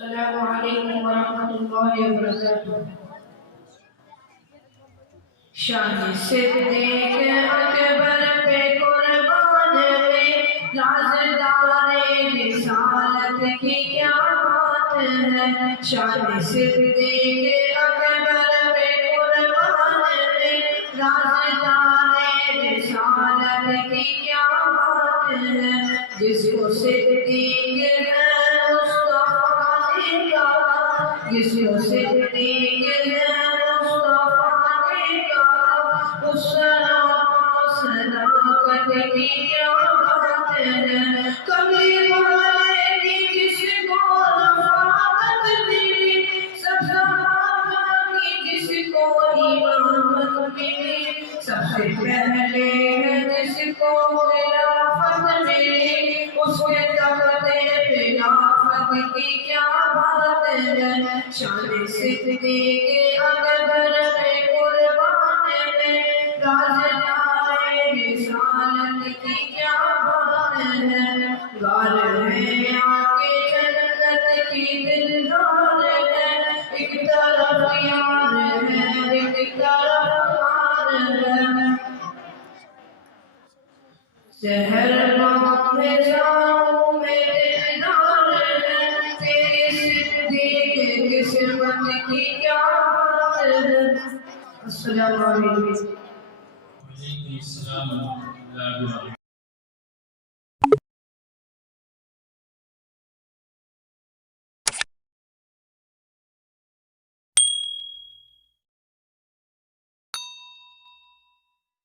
السلام علیکم ورحمۃ اللہ وبرکاتہ۔ شان صدیق اکبر پہ قربان میں رازدار رسالت کی کیا بات ہے۔ شان صدیق اکبر پہ قربان میں رازدار رسالت کی کیا بات ہے۔ جس کو صدیق ہے جس کو صدیق ہے مصطفیٰ نے کہا، اس صداقت کی کیا بات ہے۔ کبھی والے کی جس کو رفاقت ملی، سب صحابہ کی جس کو امامت ملی، سب سے پہلے جس کو خلافت ملی، اس کے تخت خلافت کی کیا بات ہے۔ شان صدیق اکبر پہ قربان میں رازدار رسالت کی کیا بات ہے۔ غار ہے آگے جنت کی دلدار ہے، ایک طرف یار ہے ایک طرف مار ہے۔ شہر نام میں جاؤں میرے دار ہے، تیری صدیق قسمت کی کیا بات ہے۔ السلام علیکم۔ وعلیکم السلام ورحمۃ اللہ وبرکاتہ۔